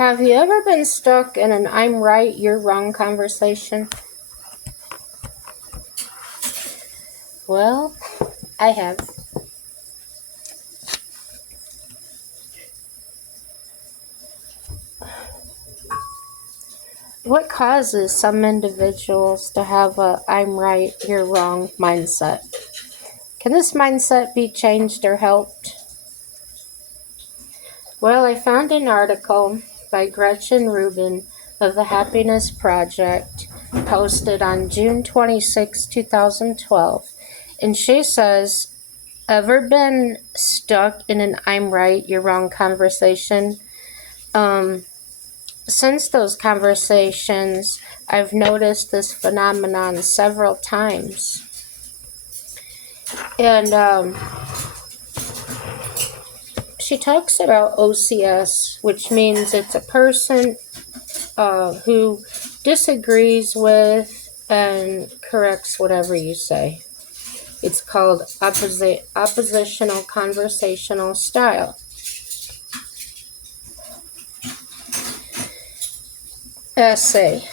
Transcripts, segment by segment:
Have you ever been stuck in an I'm right, you're wrong conversation? Well, I have. What causes some individuals to have a I'm right, you're wrong mindset? Can this mindset be changed or helped? Well, I found an article by Gretchen Rubin of the Happiness Project posted on June 26, 2012, and she says, ever been stuck in an I'm right, you're wrong conversation? Since those conversations, I've noticed this phenomenon several times. And she talks about OCS, which means it's a person who disagrees with and corrects whatever you say. It's called oppositional conversational style. Essay.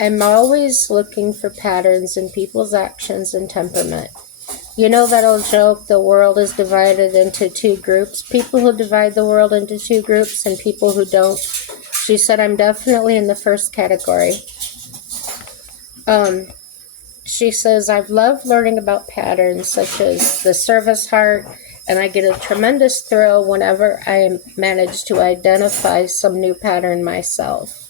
I'm always looking for patterns in people's actions and temperament. You know that old joke, the world is divided into two groups, people who divide the world into two groups and people who don't. She said, I'm definitely in the first category. She says, I've loved learning about patterns such as the service heart, and I get a tremendous thrill whenever I manage to identify some new pattern myself.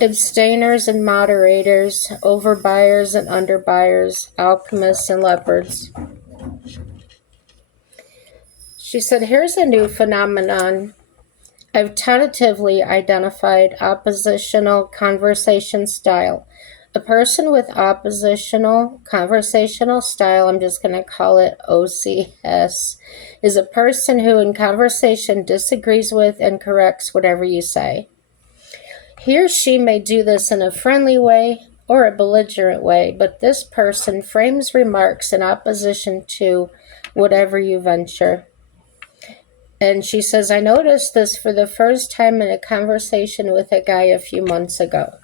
Abstainers and moderators, overbuyers and underbuyers, alchemists and leopards. She said, here's a new phenomenon. I've tentatively identified oppositional conversation style. A person with oppositional conversational style, I'm just going to call it OCS, is a person who in conversation disagrees with and corrects whatever you say. He or she may do this in a friendly way or a belligerent way, but this person frames remarks in opposition to whatever you venture. And she says, I noticed this for the first time in a conversation with a guy a few months ago.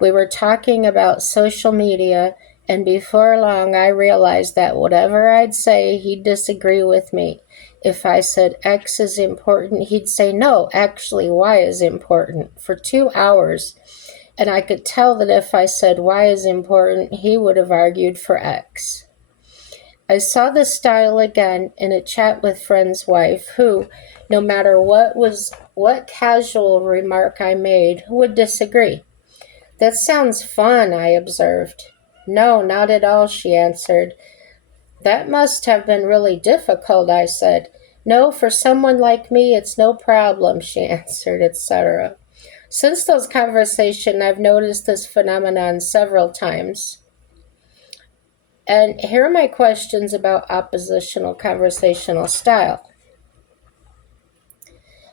We were talking about social media, and before long I realized that whatever I'd say, he'd disagree with me. If I said X is important, he'd say, no, actually Y is important, for 2 hours. And I could tell that if I said Y is important, he would have argued for X. I saw this style again in a chat with friend's wife who, no matter what casual remark I made, would disagree. That sounds fun, I observed. No, not at all, she answered. That must have been really difficult, I said. No, for someone like me, it's no problem, she answered, etc. Since those conversations, I've noticed this phenomenon several times. And here are my questions about oppositional conversational style.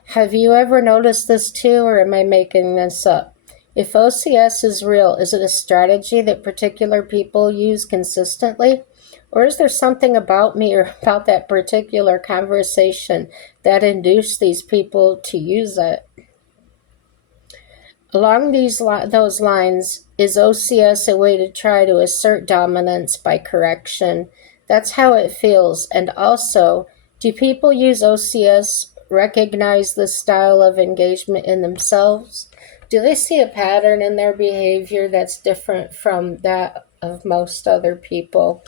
Have you ever noticed this too, or am I making this up? If OCS is real, is it a strategy that particular people use consistently? Or is there something about me or about that particular conversation that induced these people to use it? Along those lines, is OCS a way to try to assert dominance by correction? That's how it feels. And also, do people use OCS recognize the style of engagement in themselves? Do they see a pattern in their behavior that's different from that of most other people?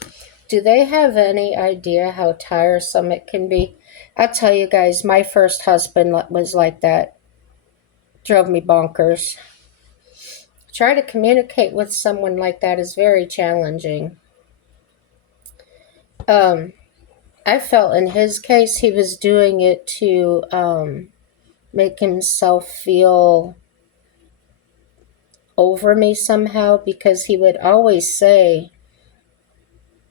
Do they have any idea how tiresome it can be? I'll tell you guys, my first husband was like that. Drove me bonkers. Try to communicate with someone like that is very challenging. I felt in his case he was doing it to make himself feel over me somehow, because he would always say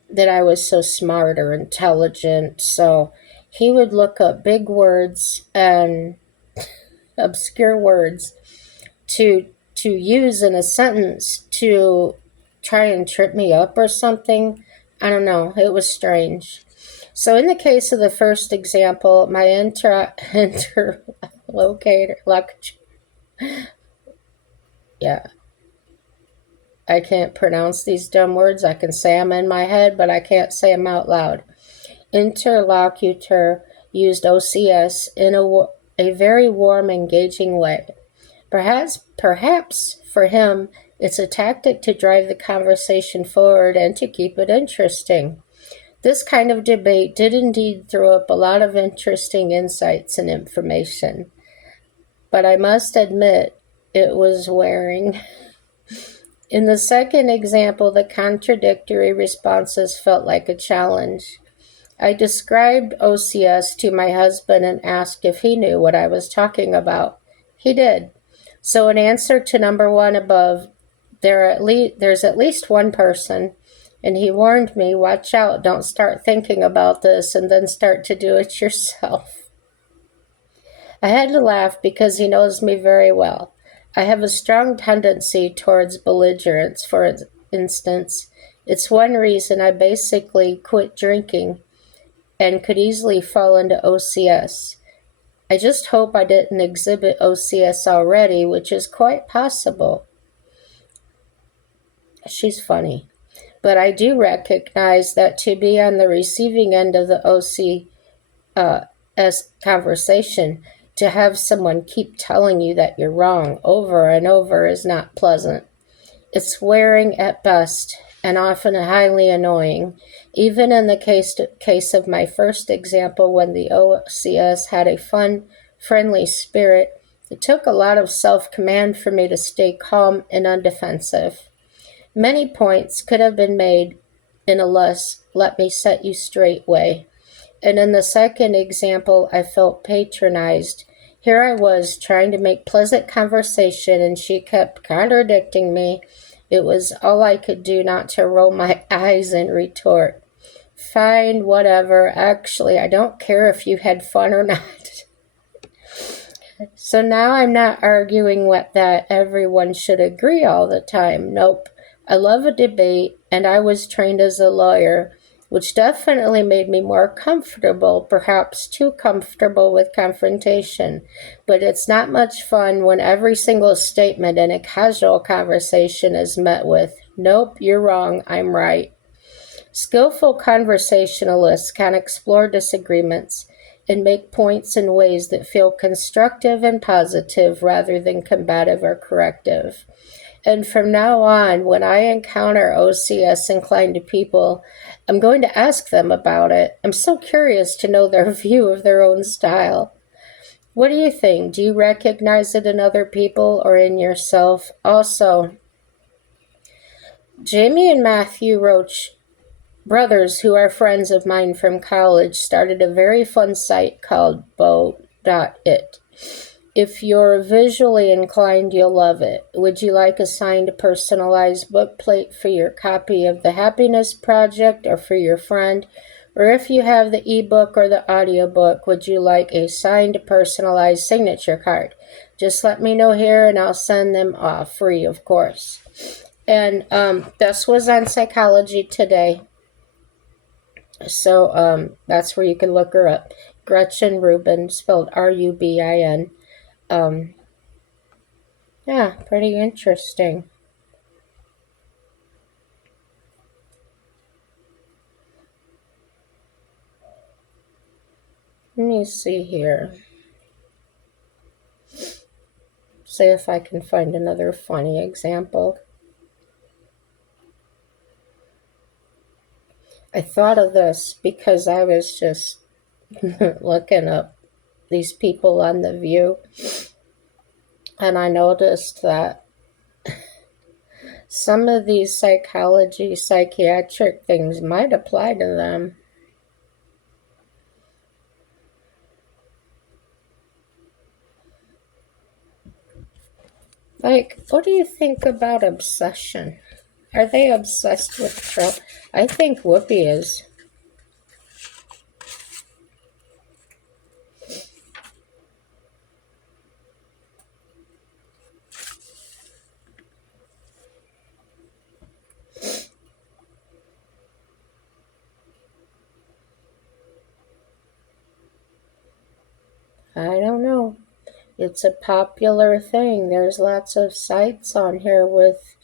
that I was so smart or intelligent. So he would look up big words and obscure words to use in a sentence to try and trip me up or something. I don't know. It was strange. So in the case of the first example, my interlocutor Yeah, I can't pronounce these dumb words. I can say them in my head, but I can't say them out loud. Interlocutor used OCS in a very warm, engaging way. Perhaps for him, it's a tactic to drive the conversation forward and to keep it interesting. This kind of debate did indeed throw up a lot of interesting insights and information, but I must admit it was wearing. In the second example, the contradictory responses felt like a challenge. I described OCS to my husband and asked if he knew what I was talking about. He did. So, in answer to number one above, there's at least one person, and he warned me, watch out, don't start thinking about this and then start to do it yourself. I had to laugh because he knows me very well. I have a strong tendency towards belligerence, for instance. It's one reason I basically quit drinking and could easily fall into OCS. I just hope I didn't exhibit OCS already, which is quite possible. She's funny. But I do recognize that to be on the receiving end of the OCS conversation, to have someone keep telling you that you're wrong over and over is not pleasant. It's wearing at best and often highly annoying. Even in the case of my first example, when the OCS had a fun, friendly spirit, it took a lot of self-command for me to stay calm and undefensive. Many points could have been made in a less let me set you straight way. And in the second example, I felt patronized. Here I was trying to make pleasant conversation, and she kept contradicting me. It was all I could do not to roll my eyes and retort, fine, whatever. Actually, I don't care if you had fun or not. So now I'm not arguing that everyone should agree all the time. Nope. I love a debate, and I was trained as a lawyer, which definitely made me more comfortable, perhaps too comfortable with confrontation. But it's not much fun when every single statement in a casual conversation is met with, nope, you're wrong, I'm right. Skillful conversationalists can explore disagreements and make points in ways that feel constructive and positive rather than combative or corrective. And from now on, when I encounter OCS inclined people, I'm going to ask them about it. I'm so curious to know their view of their own style. What do you think? Do you recognize it in other people or in yourself? Also, Jamie and Matthew Roach, brothers who are friends of mine from college, started a very fun site called Bo.it. If you're visually inclined, you'll love it. Would you like a signed personalized book plate for your copy of The Happiness Project or for your friend? Or if you have the ebook or the audiobook, would you like a signed personalized signature card? Just let me know here and I'll send them off free, of course. And this was on Psychology Today. So that's where you can look her up. Gretchen Rubin, spelled Rubin. Yeah, pretty interesting. Let me see here. See if I can find another funny example. I thought of this because I was just looking up these people on The View, and I noticed that some of these psychiatric things might apply to them. Like, what do you think about obsession? Are they obsessed with Trump? I think Whoopi is. I don't know. It's a popular thing. There's lots of sites on here with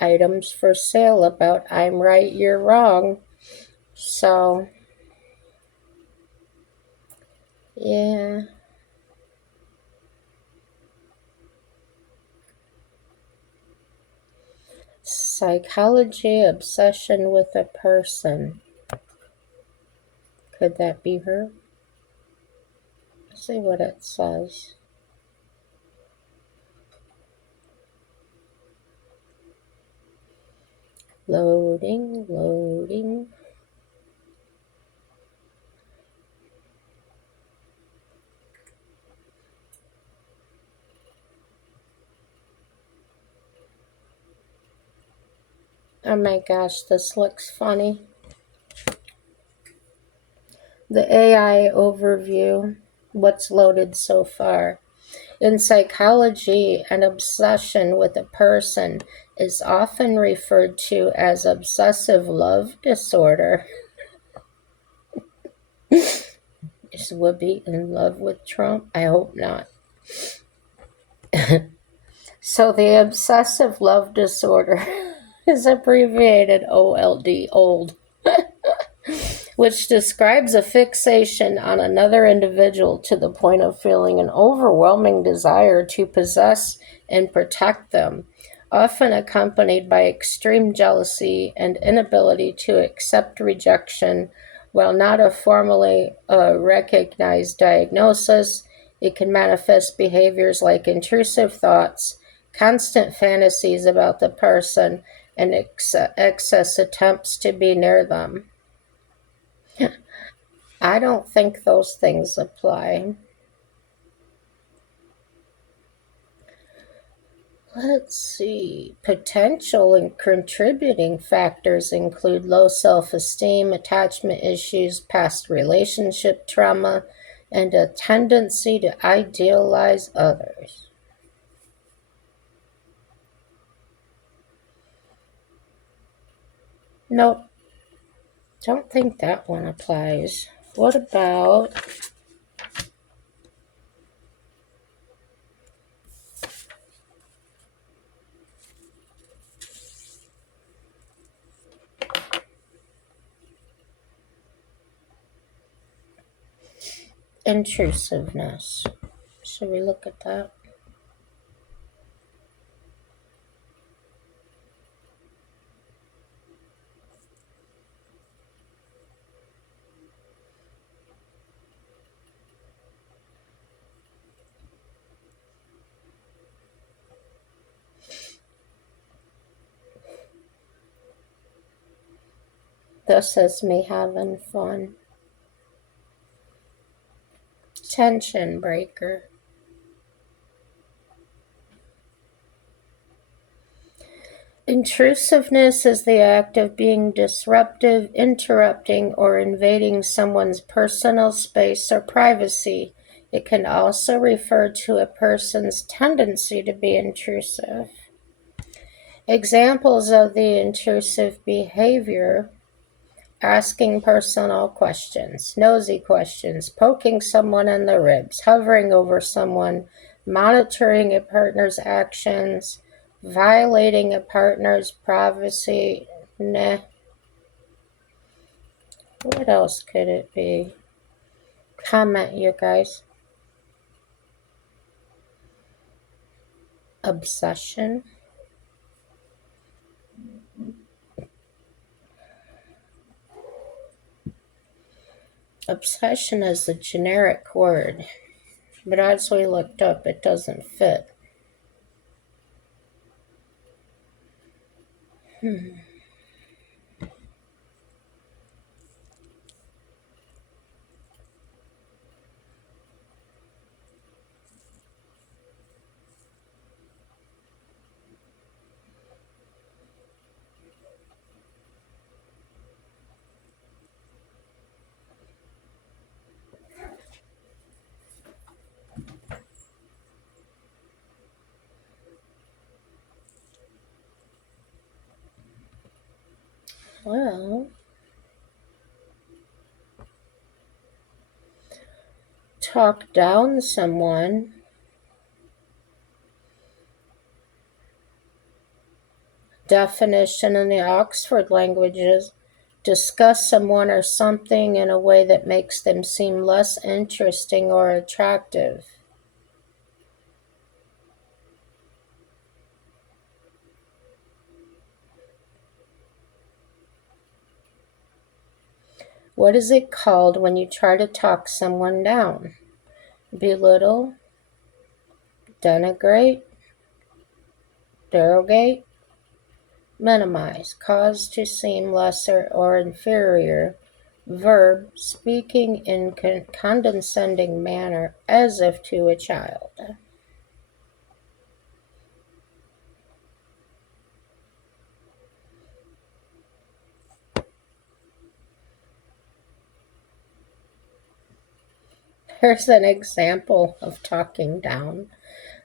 items for sale about I'm right, you're wrong. So, yeah. Psychology obsession with a person. Could that be her? Let's see what it says. Loading, loading. Oh my gosh, this looks funny. The AI overview, what's loaded so far. In psychology, an obsession with a person is often referred to as obsessive love disorder. Is Whoopi in love with Trump? I hope not. So the obsessive love disorder is abbreviated OLD, old, which describes a fixation on another individual to the point of feeling an overwhelming desire to possess and protect them, often accompanied by extreme jealousy and inability to accept rejection. While not a formally recognized diagnosis, it can manifest behaviors like intrusive thoughts, constant fantasies about the person, and excess attempts to be near them. I don't think those things apply. Let's see. Potential and contributing factors include low self esteem, attachment issues, past relationship trauma, and a tendency to idealize others. Nope, don't think that one applies. What about intrusiveness? Should we look at that? This is me having fun. Tension breaker. Intrusiveness is the act of being disruptive, interrupting, or invading someone's personal space or privacy. It can also refer to a person's tendency to be intrusive. Examples of the intrusive behavior: asking personal questions, nosy questions, poking someone in the ribs, hovering over someone, monitoring a partner's actions, violating a partner's privacy. Nah. What else could it be? Comment, you guys. Obsession. Obsession is a generic word, but as we looked up, it doesn't fit. Well, talk down someone. Definition in the Oxford Languages: discuss someone or something in a way that makes them seem less interesting or attractive. What is it called when you try to talk someone down? Belittle, denigrate, derogate, minimize, cause to seem lesser or inferior. Verb, speaking in condescending manner as if to a child. Here's an example of talking down.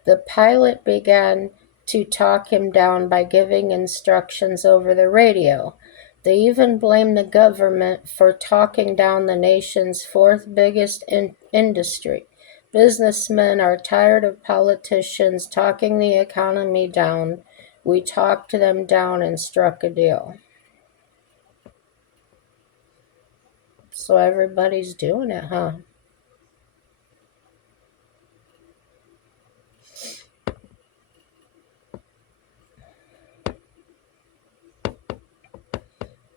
The pilot began to talk him down by giving instructions over the radio. They even blamed the government for talking down the nation's fourth biggest industry. Businessmen are tired of politicians talking the economy down. We talked them down and struck a deal. So everybody's doing it, huh?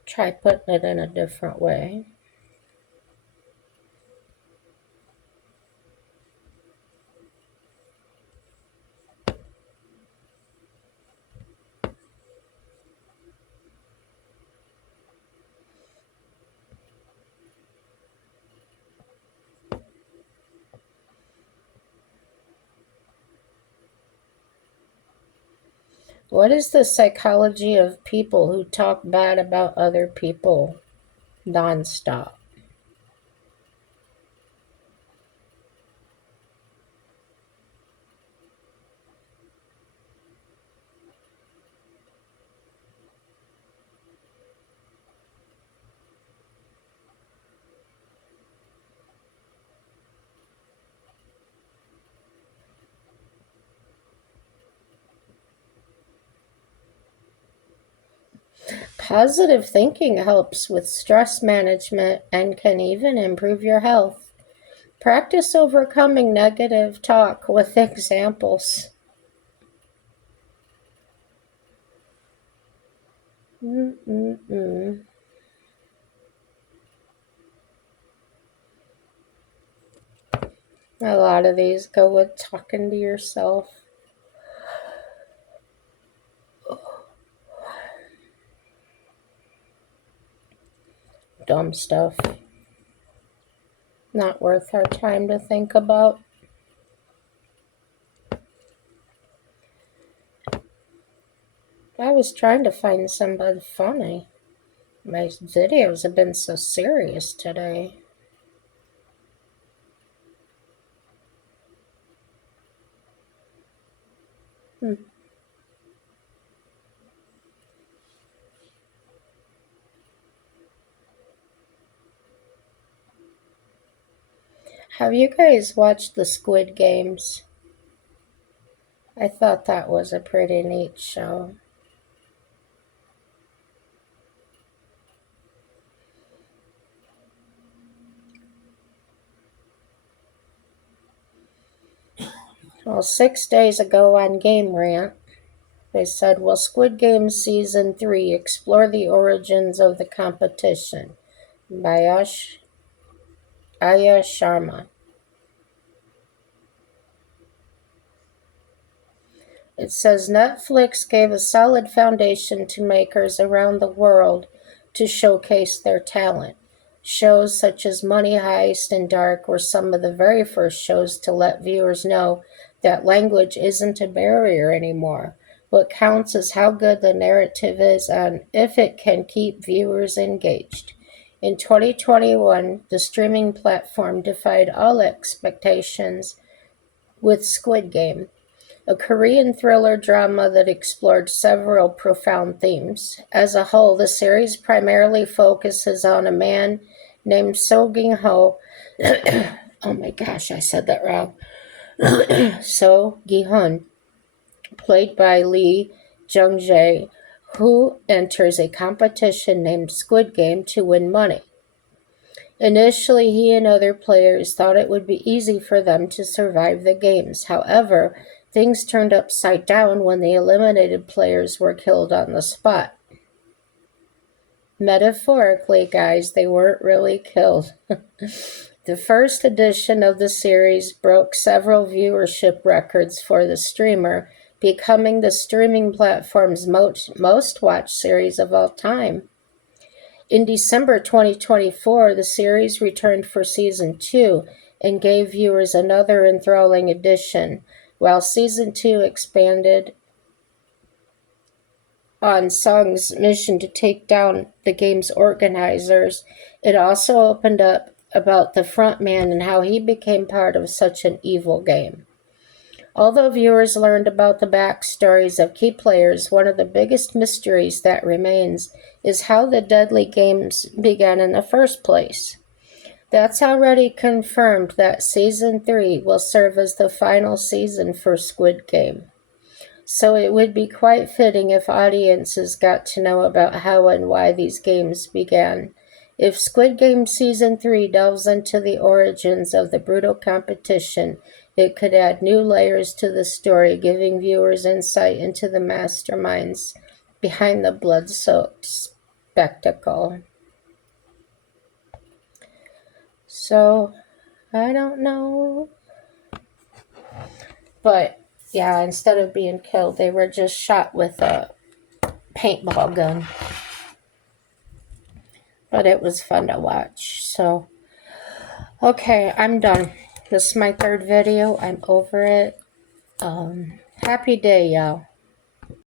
Try putting it in a different way. What is the psychology of people who talk bad about other people nonstop? Positive thinking helps with stress management and can even improve your health. Practice overcoming negative talk with examples. Mm-mm-mm. A lot of these go with talking to yourself. Dumb stuff. Not worth our time to think about. I was trying to find somebody funny. My videos have been so serious today. Hmm. Have you guys watched the Squid Games? I thought that was a pretty neat show. Well, 6 days ago on Game Rant, they said, will Squid Game Season 3 explore the origins of the competition? By Aya Sharma. It says Netflix gave a solid foundation to makers around the world to showcase their talent. Shows such as Money Heist and Dark were some of the very first shows to let viewers know that language isn't a barrier anymore. What counts is how good the narrative is and if it can keep viewers engaged. In 2021, the streaming platform defied all expectations with Squid Game, a Korean thriller drama that explored several profound themes. As a whole, the series primarily focuses on a man named So Ging Ho. Oh my gosh, I said that wrong. So Gi Hun, played by Lee Jung Jae, who enters a competition named Squid Game to win money. Initially, he and other players thought it would be easy for them to survive the games. However, things turned upside down when the eliminated players were killed on the spot. Metaphorically, guys, they weren't really killed. The first edition of the series broke several viewership records for the streamer, becoming the streaming platform's most watched series of all time. In December 2024, the series returned for Season 2 and gave viewers another enthralling edition, while Season 2 expanded on Sung's mission to take down the game's organizers. It also opened up about the frontman and how he became part of such an evil game. Although viewers learned about the backstories of key players, one of the biggest mysteries that remains is how the deadly games began in the first place. That's already confirmed that Season 3 will serve as the final season for Squid Game. So it would be quite fitting if audiences got to know about how and why these games began. If Squid Game Season 3 delves into the origins of the brutal competition, it could add new layers to the story, giving viewers insight into the masterminds behind the blood-soaked spectacle. So, I don't know. But, yeah, instead of being killed, they were just shot with a paintball gun. But it was fun to watch. So, okay, I'm done. This is my third video. I'm over it. Happy day, y'all.